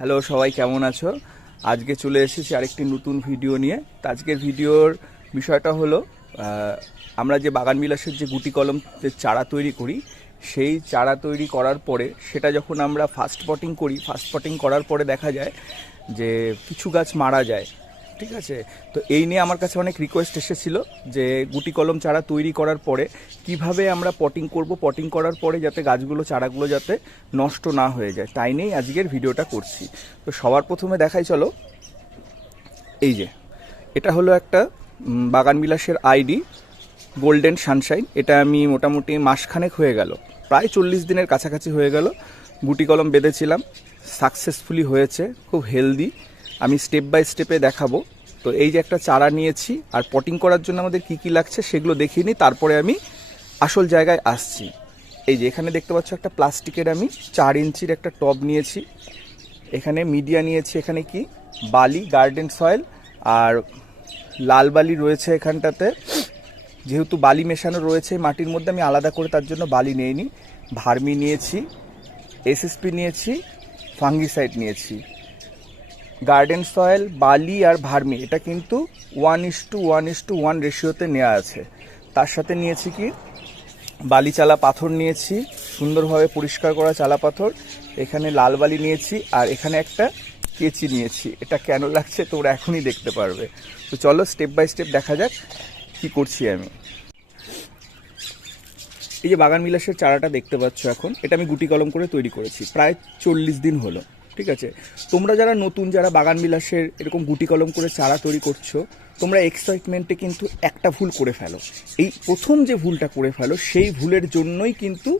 Hello, সবাই কেমন আছো? আজকে চলে এসেছি আরেকটি নতুন ভিডিও নিয়ে। তো আজকের ভিডিওর বিষয়টা হলো আমরা যে বাগান বিলাসের যে গুটি কলম যে চারা তৈরি করি, সেই চারা তৈরি করার পরে সেটা যখন আমরা ফার্স্ট পটিং করি, ফার্স্ট পটিং করার পরে দেখা যায় যে কিছু গাছ মারা যায়। ঠিক আছে, তো এই নিয়ে আমার কাছে অনেক রিকোয়েস্ট এসেছিলো যে গুটি কলম চারা তৈরি করার পরে কিভাবে আমরা পটিং করব, পটিং করার পরে যাতে গাছগুলো চারাগুলো যাতে নষ্ট না হয়ে যায়, তাই নিয়েই আজকের ভিডিওটা করছি। তো সবার প্রথমে দেখাই চলো। এই যে এটা হলো একটা বাগান বিলাসের আইডি গোল্ডেন সানশাইন। এটা আমি মোটামুটি মাসখানেক হয়ে গেল, প্রায় 40 দিনের কাছাকাছি হয়ে গেল গুটি কলম বেঁধেছিলাম। সাকসেসফুলি হয়েছে, খুব হেলদি। আমি স্টেপ বাই স্টেপে দেখাবো। তো এই যে একটা চারা নিয়েছি, আর পটিং করার জন্য আমাদের কি কি লাগছে সেগুলো দেখিয়ে নিই, তারপরে আমি আসল জায়গায় আসছি। এই যে এখানে দেখতে পাচ্ছ একটা প্লাস্টিকের আমি 4 ইঞ্চির একটা টব নিয়েছি। এখানে মিডিয়া নিয়েছি, এখানে কি বালি, গার্ডেন সয়েল আর লাল বালি রয়েছে এখানটাতে। যেহেতু বালি মেশানো রয়েছে মাটির মধ্যে, আমি আলাদা করে তার জন্য বালি নিইনি। ভার্মি নিয়েছি, এসএসপি নিয়েছি, ফাঙ্গিসাইড নিয়েছি। গার্ডেন সয়েল, বালি আর ভার্মি এটা কিন্তু 1:1:1 রেশিওতে নেওয়া আছে। তার সাথে নিয়েছি কি বালি চালা পাথর নিয়েছি, সুন্দরভাবে পরিষ্কার করা চালা পাথর। এখানে লাল বালি নিয়েছি, আর এখানে একটা কেচি নিয়েছি। এটা কেন লাগছে তোমরা এখনই দেখতে পারবে। তো চলো স্টেপ বাই স্টেপ দেখা যাক কি করছি আমি। এই যে বাগান বিলাসের চারাটা দেখতে পাচ্ছ এখন, এটা আমি গুটি কলম করে তৈরি করেছি, প্রায় 40 দিন হলো। ঠিক আছে, তোমরা যারা নতুন, যারা বাগান বিলাসের এরকম গুটি কলম করে চারা তৈরি করছো, তোমরা এক্সাইটমেন্টে কিন্তু একটা ভুল করে ফেলো। এই প্রথম যে ভুলটা করে ফেলো, সেই ভুলের জন্যই কিন্তু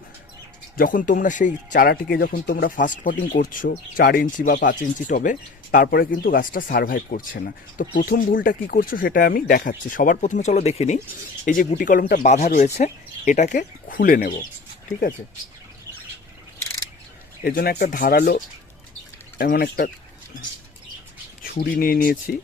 যখন তোমরা সেই চারাটিকে যখন তোমরা ফার্স্ট পটিং করছো 4 ইঞ্চি বা 5 ইঞ্চি টবে, তারপরে কিন্তু গাছটা সারভাইভ করছে না। তো প্রথম ভুলটা কি করছো সেটা আমি দেখাচ্ছি। সবার প্রথমে চলো দেখে নিই। এই যে গুটি কলমটা বাঁধা রয়েছে, এটাকে খুলে নেব। ঠিক আছে, এর জন্য একটা ধারালো এমন একটা ছুরি নিয়ে নিয়েছি।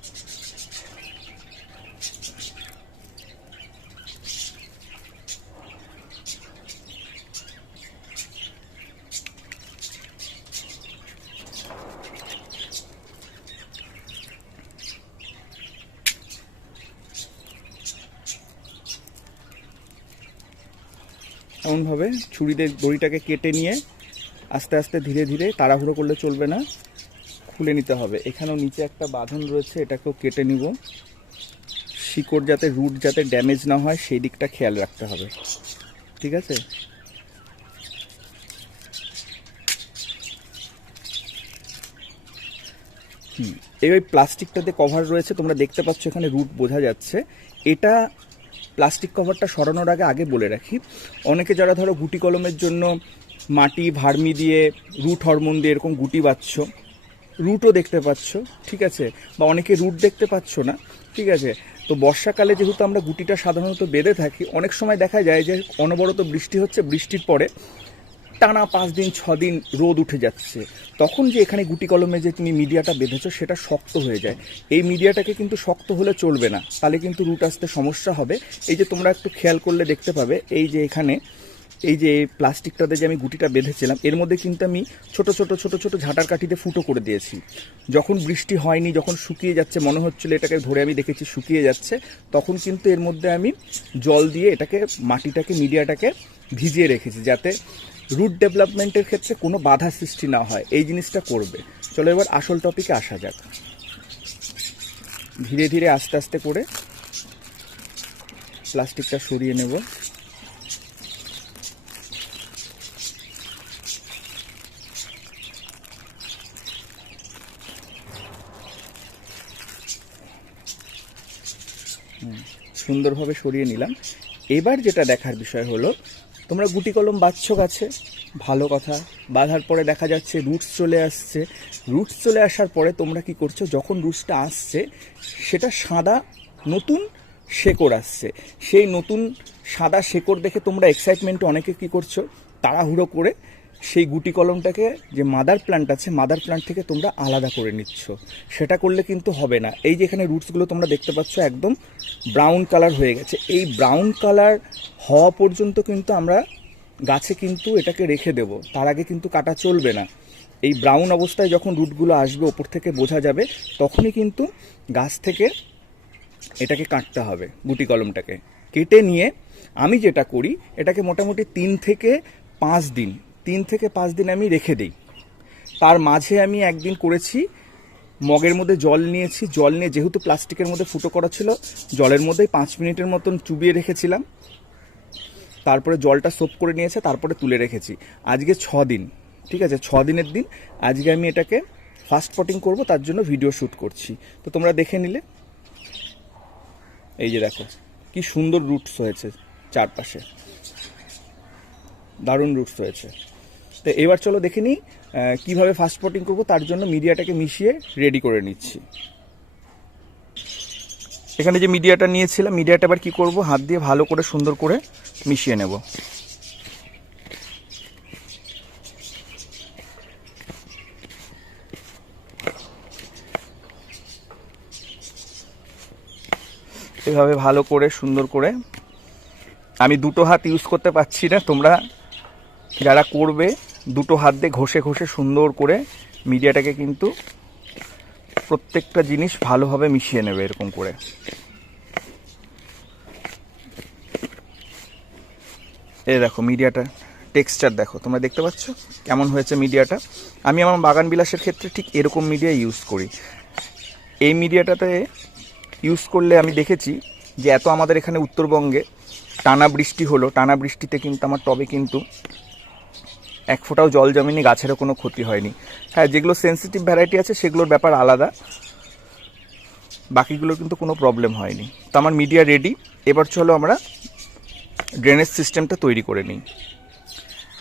এমনভাবে ছুরি দিয়ে দড়িটাকে কেটে নিয়ে আস্তে আস্তে ধীরে ধীরে, তাড়াহুড়ো করলে চলবে না, খুলে নিতে হবে। এখানেও নিচে একটা বাঁধন রয়েছে, এটাকেও কেটে নিব। শিকড় যাতে, রুট যাতে ড্যামেজ না হয় সেই দিকটা খেয়াল রাখতে হবে। ঠিক আছে, এই ওই প্লাস্টিকটাতে কভার রয়েছে, তোমরা দেখতে পাচ্ছ এখানে রুট বোঝা যাচ্ছে। এটা প্লাস্টিক কভারটা সরানোর আগে বলে রাখি, অনেকে যারা ধরো গুটি কলমের জন্য মাটি ভার্মি দিয়ে, রুট হরমোন দিয়ে এরকম গুটি বাচ্ছ, রুটও দেখতে পাচ্ছ। ঠিক আছে, বা অনেকে রুট দেখতে পাচ্ছ না। ঠিক আছে, তো বর্ষাকালে যেহেতু আমরা গুটিটা সাধারণত বেঁধে থাকি, অনেক সময় দেখা যায় যে অনবরত বৃষ্টি হচ্ছে, বৃষ্টির পরে টানা 5 দিন 6 দিন রোদ উঠে যাচ্ছে, তখন যে এখানে গুটি কলমে যে তুমি মিডিয়াটা বেঁধেছো সেটা শক্ত হয়ে যায়। এই মিডিয়াটাকে কিন্তু শক্ত হলে চলবে না, তাহলে কিন্তু রুট আসতে সমস্যা হবে। এই যে তোমরা একটু খেয়াল করলে দেখতে পাবে, এই যে এখানে এই যে প্লাস্টিকটাতে যে আমি গুটিটা বেঁধেছিলাম, এর মধ্যে কিন্তু আমি ছোট ছোট ছোট ছোট ঝাঁটার কাঠিতে ফুটো করে দিয়েছি। যখন বৃষ্টি হয়নি, যখন শুকিয়ে যাচ্ছে, মনে হচ্ছিল এটাকে ধরে আমি দেখেছি শুকিয়ে যাচ্ছে, তখন কিন্তু এর মধ্যে আমি জল দিয়ে এটাকে, মাটিটাকে, মিডিয়াটাকে ভিজিয়ে রেখেছি, যাতে রুট ডেভেলপমেন্টের ক্ষেত্রে কোনো বাধা সৃষ্টি না হয়। এই জিনিসটা করবে। চলো এবার আসল টপিকে আসা যাক। ধীরে ধীরে আস্তে আস্তে করে প্লাস্টিকটা সরিয়ে নেব। সুন্দরভাবে সরিয়ে নিলাম। এবার যেটা দেখার বিষয় হলো, তোমরা গুটি কলম বাঁধছো গাছে, ভালো কথা। বাঁধার পরে দেখা যাচ্ছে রুটস চলে আসছে। রুটস চলে আসার পরে তোমরা কি করছো, যখন রুটসটা আসছে সেটা সাদা নতুন শেকড় আসছে। সেই নতুন সাদা শেকড় দেখে তোমরা এক্সাইটমেন্টে অনেকে কি করছো, তাড়াহুড়ো করে সেই গুটি কলমটাকে, যে মাদার প্ল্যান্ট আছে, মাদার প্ল্যান্ট থেকে তোমরা আলাদা করে নিচ্ছ। সেটা করলে কিন্তু হবে না। এই যে এখানে রুটসগুলো তোমরা দেখতে পাচ্ছ একদম ব্রাউন কালার হয়ে গেছে, এই ব্রাউন কালার হওয়া পর্যন্ত কিন্তু আমরা গাছে কিন্তু এটাকে রেখে দেব, তার আগে কিন্তু কাটা চলবে না। এই ব্রাউন অবস্থায় যখন রুটগুলো আসবে ওপর থেকে বোঝা যাবে, তখনই কিন্তু গাছ থেকে এটাকে কাটতে হবে। গুটি কলমটাকে কেটে নিয়ে আমি যেটা করি, এটাকে মোটামুটি 3 থেকে 5 দিন আমি রেখে দিই। তার মাঝে আমি একদিন করেছি, মগের মধ্যে জল নিয়েছি, জল নিয়ে যেহেতু প্লাস্টিকের মধ্যে ফুটো করা ছিল, জলের মধ্যেই 5 মিনিটের মতন চুবিয়ে রেখেছিলাম। তারপরে জলটা সোপ করে নিয়েছে, তারপরে তুলে রেখেছি। আজকে 6 দিন, ঠিক আছে, 6 দিনের দিন আজকে আমি এটাকে ফাস্ট পটিং করব, তার জন্য ভিডিও শ্যুট করছি। তো তোমরা দেখে নিলে, এই যে দেখো কি সুন্দর রুটস হয়েছে চারপাশে, দারুণ রুটস হয়েছে। তো এবার চলো দেখে নিই কীভাবে ফাস্ট পটিং করবো। তার জন্য মিডিয়াটাকে মিশিয়ে রেডি করে নিচ্ছি। এখানে যে মিডিয়াটা নিয়েছিলাম, মিডিয়াটা এবার কী করবো, হাত দিয়ে ভালো করে সুন্দর করে মিশিয়ে নেব। এভাবে ভালো করে সুন্দর করে, আমি দুটো হাত ইউজ করতে পারছি না, তোমরা যারা করবে দুটো হাত দিয়ে ঘষে ঘষে সুন্দর করে মিডিয়াটাকে কিন্তু প্রত্যেকটা জিনিস ভালোভাবে মিশিয়ে নেবে এরকম করে। এই দেখো মিডিয়াটা টেক্সচার দেখো, তোমরা দেখতে পাচ্ছ কেমন হয়েছে মিডিয়াটা। আমি আমার বাগান বিলাসের ক্ষেত্রে ঠিক এরকম মিডিয়া ইউজ করি। এই মিডিয়াটাতে ইউজ করলে আমি দেখেছি যে এত আমাদের এখানে উত্তরবঙ্গে টানা বৃষ্টি হলো, টানা বৃষ্টিতে কিন্তু আমার টবে কিন্তু 1 ফোঁটাও জল জমেনি, গাছেরও কোনো ক্ষতি হয়নি। হ্যাঁ, যেগুলো সেন্সিটিভ ভ্যারাইটি আছে সেগুলোর ব্যাপার আলাদা, বাকিগুলো কিন্তু কোনো প্রবলেম হয়নি। তো আমার মিডিয়া রেডি। এবার চলো আমরা ড্রেনেজ সিস্টেমটা তৈরি করে নিই।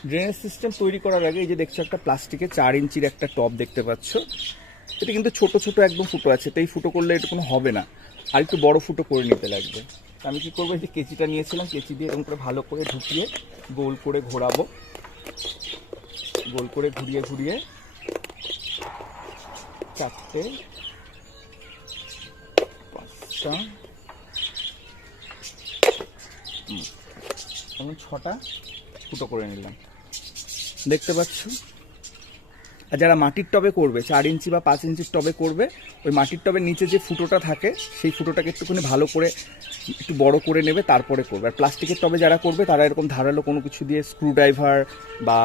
ড্রেনেজ সিস্টেম তৈরি করার আগে এই যে দেখছো একটা প্লাস্টিকের 4 ইঞ্চির একটা টব দেখতে পাচ্ছ। এটা কিন্তু ছোট ছোট একদম ফুটো আছে, তো এই ফুটো করলে এটা কোনো হবে না, আর একটু বড় ফুটো করে নিতে লাগবে। আমি কি করবো, এই যে কেচিটা নিয়েছিলাম, কেচি দিয়ে এরকম করে ভালো করে ঢুকিয়ে গোল করে ঘোরাবো। গোল করে ঘুরিয়ে ঘুরিয়ে 4টে 5টা এবং 6টা ফুটো করে নিলাম, দেখতে পাচ্ছ। আর যারা মাটির টবে করবে, 4 ইঞ্চি বা 5 ইঞ্চির টবে করবে, ওই মাটির টবের নিচে যে ফুটোটা থাকে সেই ফুটোটাকে একটুখানি ভালো করে একটু বড় করে নেবে, তারপরে করবে। আর প্লাস্টিকের টবে যারা করবে তারা এরকম ধারালো কোনো কিছু দিয়ে, স্ক্রুড্রাইভার বা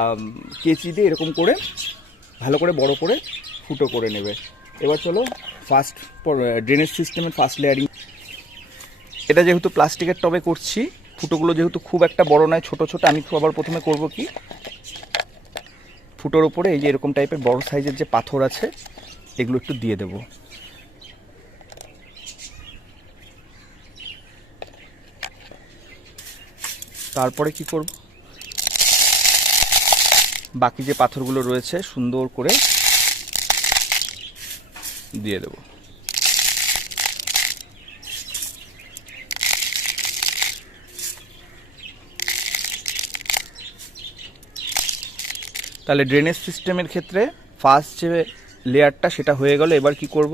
কেচি দিয়ে এরকম করে ভালো করে বড় করে ফুটো করে নেবে। এবার চলো ফার্স্ট ড্রেনেজ সিস্টেমের ফার্স্ট লেয়ারিং। এটা যেহেতু প্লাস্টিকের টবে করছি, ফুটোগুলো যেহেতু খুব একটা বড় নয়, ছোট ছোট, আমি আবার প্রথমে করব কি, ফুটোর উপরে এই যে এরকম টাইপের বড় সাইজের যে পাথর আছে এগুলো একটু দিয়ে দেব। তারপরে কি করব, বাকি যে পাথরগুলো রয়েছে সুন্দর করে দিয়ে দেব। তাহলে ড্রেনেজ সিস্টেমের ক্ষেত্রে ফার্স্ট যে লেয়ারটা সেটা হয়ে গেল। এবার কি করব,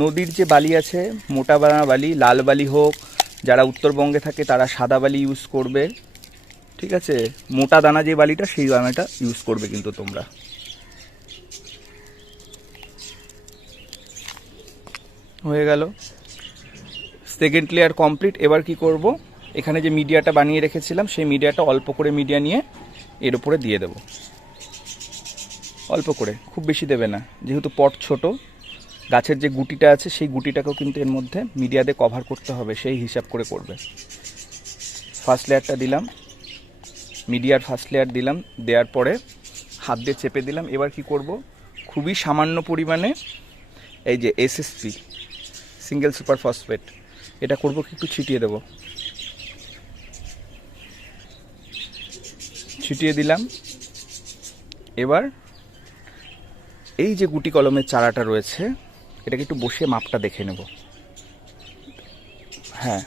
নদীর যে বালি আছে, মোটা বালি, লাল বালি হোক, যারা উত্তরবঙ্গে থাকে তারা সাদা বালি ইউজ করবে, ঠিক আছে, মোটা দানা যে বালিটা সেই দানাটা ইউজ করবে কিন্তু তোমরা। হয়ে গেল সেকেন্ড লেয়ার কমপ্লিট। এবার কি করব, এখানে যে মিডিয়াটা বানিয়ে রেখেছিলাম সেই মিডিয়াটা অল্প করে মিডিয়া নিয়ে এর উপরে দিয়ে দেব, অল্প করে, খুব বেশি দেবে না, যেহেতু পট ছোট। গাছের যে গুটিটা আছে সেই গুটিটাকেও কিন্তু এর মধ্যে মিডিয়া দিয়ে কভার করতে হবে, সেই হিসাব করে করবে। ফার্স্ট লেয়ারটা দিলাম, মিডিয়ার ফার্স্ট লেয়ার দিলাম, দেওয়ার পরে হাত দিয়ে চেপে দিলাম। এবার কি করব, খুবই সামান্য পরিমাণে এই যে এসএসপি, সিঙ্গেল সুপার ফসফেট, এটা করব কি একটু ছিটিয়ে দেব, ছিটিয়ে দিলাম। এবার এই যে গুটি কলমের চারাটা রয়েছে এটাকে একটু বসিয়ে মাপটা দেখে নেব। হ্যাঁ,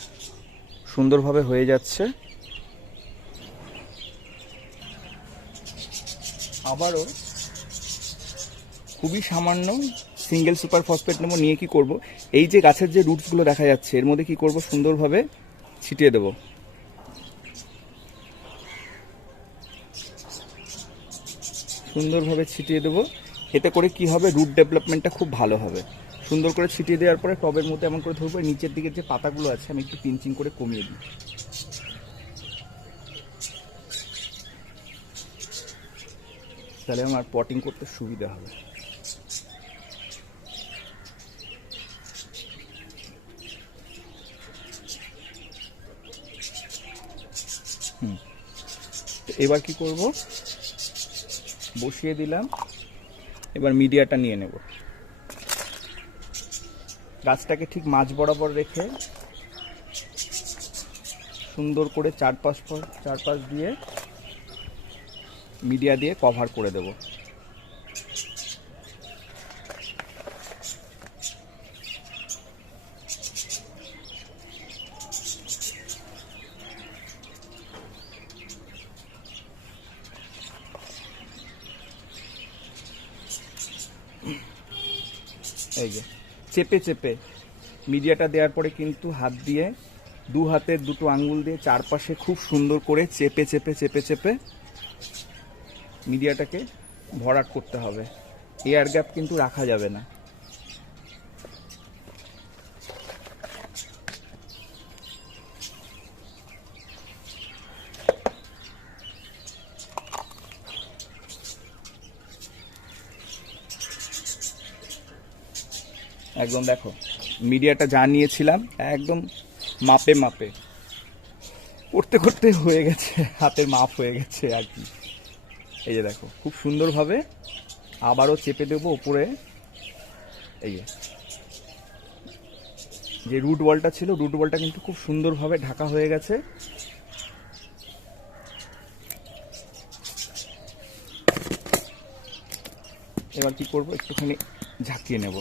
সুন্দরভাবে হয়ে যাচ্ছে। আবারও খুবই সামান্য সিঙ্গেল সুপার ফসফেট নেব, নিয়ে কি করব, এই যে গাছের যে রুটসগুলো দেখা যাচ্ছে এর মধ্যে কি করব, সুন্দরভাবে ছিটিয়ে দেব। সুন্দরভাবে ছিটিয়ে দেবো। এতে করে কি হবে, রুট ডেভেলপমেন্টটা খুব ভালো হবে। সুন্দর করে ছিটিয়ে দেওয়ার পরে টবের মধ্যে এমন করে ধরবো, নিচের দিকে যে পাতাগুলো আছে আমি একটু পিঞ্চিং করে কমিয়ে দিই। তাহলে আমার পটিং করতে সুবিধা হবে। এবার কি করব, বসিয়ে দিলাম। এবার মিডিয়াটা নিয়ে নেব। গাছটাকে ঠিক মাঝ বরাবর রেখে সুন্দর করে চারপাশ দিয়ে মিডিয়া দিয়ে কভার করে দেব। এই যে চেপে চেপে মিডিয়াটা দেওয়ার পরে কিন্তু হাত দিয়ে, দু হাতের দুটো আঙ্গুল দিয়ে চারপাশে খুব সুন্দর করে চেপে চেপে চেপে চেপে মিডিয়াটাকে ভরাট করতে হবে। এয়ার গ্যাপ কিন্তু রাখা যাবে না। একদম দেখো মিডিয়াটা যা নিয়েছিলাম একদম মাপে মাপে করতে করতে হয়ে গেছে, হাতের মাপ হয়ে গেছে আর কি। এই যে দেখো খুব সুন্দরভাবে আবারও চেপে দেবো উপরে। এই যে রুট বলটা ছিল, রুট বলটা কিন্তু খুব সুন্দরভাবে ঢাকা হয়ে গেছে। এবার কি করব, একটুখানি ঝাঁকিয়ে নেব।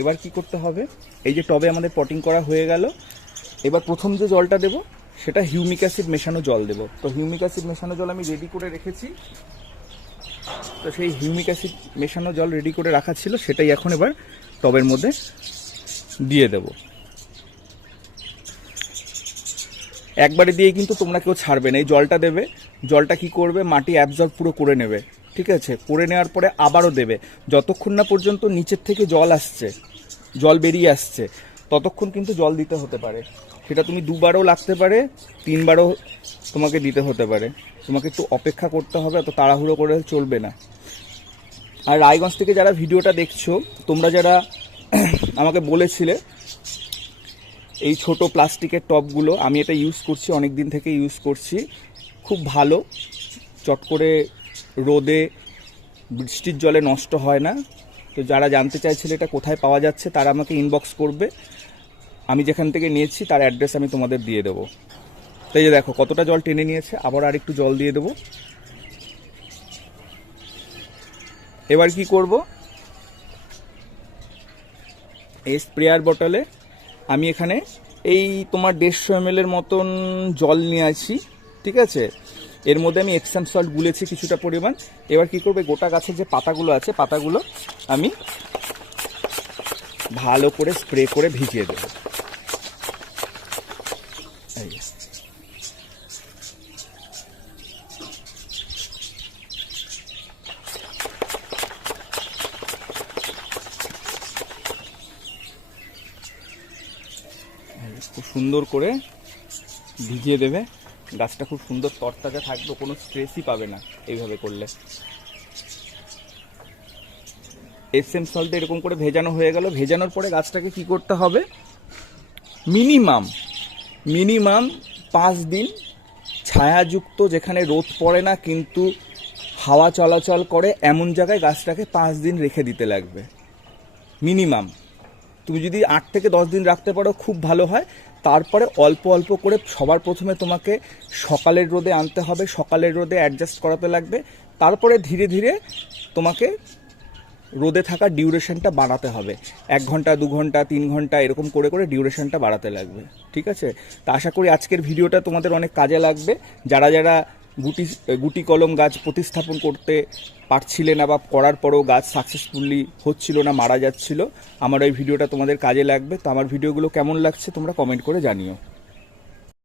এবার কি করতে হবে, এই যে টবে আমাদের পটিং করা হয়ে গেল। এবার প্রথম যে জলটা দেব সেটা হিউমিক অ্যাসিড মেশানো জল দেব। তো হিউমিক অ্যাসিড মেশানো জল আমি রেডি করে রেখেছি। তো সেই হিউমিক অ্যাসিড মেশানো জল রেডি করে রাখা ছিল, সেটাই এখন এবার টবের মধ্যে দিয়ে দেব। একবারে দিয়ে কিন্তু তোমরা কেউ ছাড়বে না, এই জলটা দেবে। জলটা কি করবে, মাটি অ্যাবজর্ব পুরো করে নেবে। ঠিক আছে, করে নেওয়ার পরে আবারও দেবে। যতক্ষণ না পর্যন্ত নিচের থেকে জল আসছে, জল বেরিয়ে আসছে, ততক্ষণ কিন্তু জল দিতে হতে পারে। সেটা তুমি দুবারও লাগতে পারে, তিনবারও তোমাকে দিতে হতে পারে। তোমাকে একটু অপেক্ষা করতে হবে, এত তাড়াহুড়ো করে চলবে না। আর রায়গঞ্জ থেকে যারা ভিডিওটা দেখছো, তোমরা যারা আমাকে বলেছিলে এই ছোট প্লাস্টিকের টবগুলো, আমি এটা ইউজ করছি, অনেক দিন থেকে ইউজ করছি, খুব ভালো। চট করে রোদে বৃষ্টির জলে নষ্ট হয় না। তো যারা জানতে চাইছিল এটা কোথায় পাওয়া যাচ্ছে, তারা আমাকে ইনবক্স করবে। আমি যেখান থেকে নিয়েছি তার অ্যাড্রেস আমি তোমাদের দিয়ে দেবো। তো এই যে দেখো কতটা জল টেনে নিয়েছে, আবার আর একটু জল দিয়ে দেবো। এবার কি করব, এই স্প্রেয়ার বটলে আমি এখানে এই তোমার 150 ml মতন জল নিয়ে আছি। ঠিক আছে, এর মধ্যে আমি এপসাম সল্ট গুলেছি কিছুটা পরিমাণ। এবার কি করবে, গোটা গাছের যে পাতাগুলো আছে, পাতাগুলো আমি ভালো করে স্প্রে করে ভিজিয়ে দেবো। খুব সুন্দর করে ভিজিয়ে দেবে। গাছটা খুব সুন্দর তরতাজা থাকবে, কোনো স্ট্রেসই পাবে না এইভাবে করলে। এসএম সল্টে এরকম করে ভেজানো হয়ে গেল। ভেজানোর পরে গাছটাকে কি করতে হবে, মিনিমাম 5 দিন ছায়াযুক্ত, যেখানে রোদ পড়ে না কিন্তু হাওয়া চলাচল করে, এমন জায়গায় গাছটাকে 5 দিন রেখে দিতে লাগবে মিনিমাম। তুমি যদি 8 থেকে 10 দিন রাখতে পারো খুব ভালো হয়। তারপরে অল্প অল্প করে সবার প্রথমে তোমাকে সকালের রোদে আনতে হবে, সকালের রোদে অ্যাডজাস্ট করাতে লাগবে। তারপরে ধীরে ধীরে তোমাকে রোদে থাকা ডিউরেশনটা বাড়াতে হবে। 1 ঘন্টা 2 ঘন্টা 3 ঘন্টা এরকম করে করে ডিউরেশনটা বাড়াতে লাগবে। ঠিক আছে, তা আশা করি আজকের ভিডিওটা তোমাদের অনেক কাজে লাগবে। যারা যারা গুটি কলম গাছ প্রতিস্থাপন করতে পারছিলে না, বা করার পরেও গাছ সাকসেসফুলি হচ্ছিল না, মারা যাচ্ছিল, আমার ওই ভিডিওটা তোমাদের কাজে লাগবে। তো আমার ভিডিওগুলো কেমন লাগছে তোমরা কমেন্ট করে জানিও।